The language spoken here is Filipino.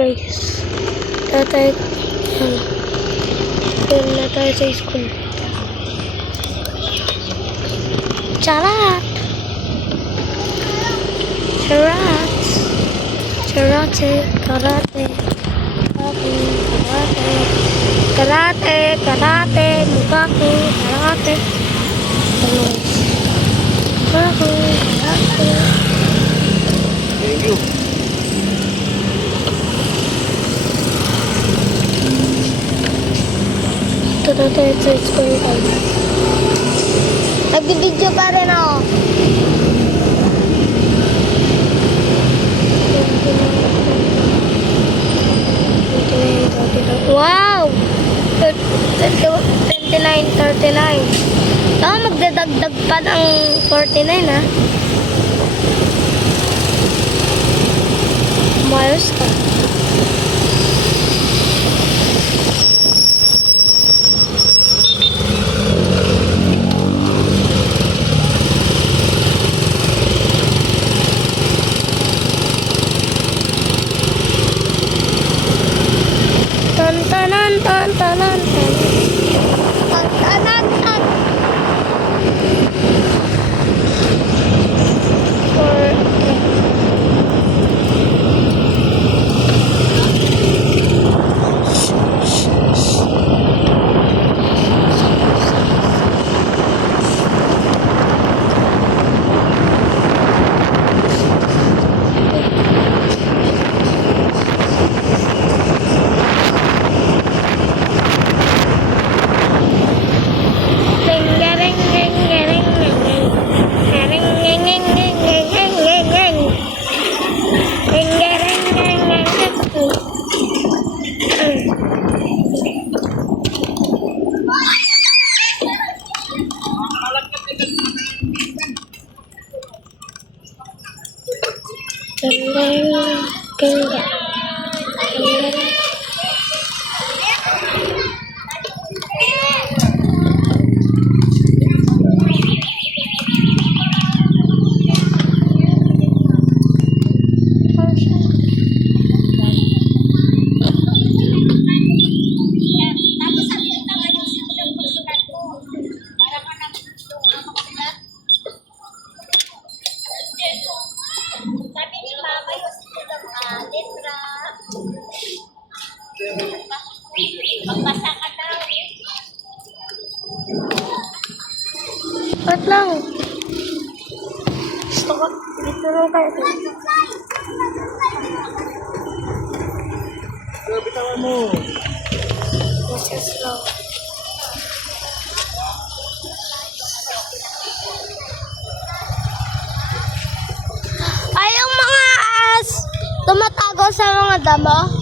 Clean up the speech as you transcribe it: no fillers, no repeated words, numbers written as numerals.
Guys, tatay na tayo sa school. Charat! Charat! Charate! Karate! Karate! Karate! Mukaku! Karate! Mukaku! Karate! Thank you. Ito na tayo sa school tayo. Nagbibideo pa rin ako. Wow! 29, 39. Baka magdadagdag pa ng 49 ha. Mayos ka. Tantanan, tantanan, tantanan, tan. Magbasa ka daw. Wait lang. Gusto ko. Dito lang kayo. Bitawan mo. Moses lang. Ay, yung mga tumatago sa mga damo.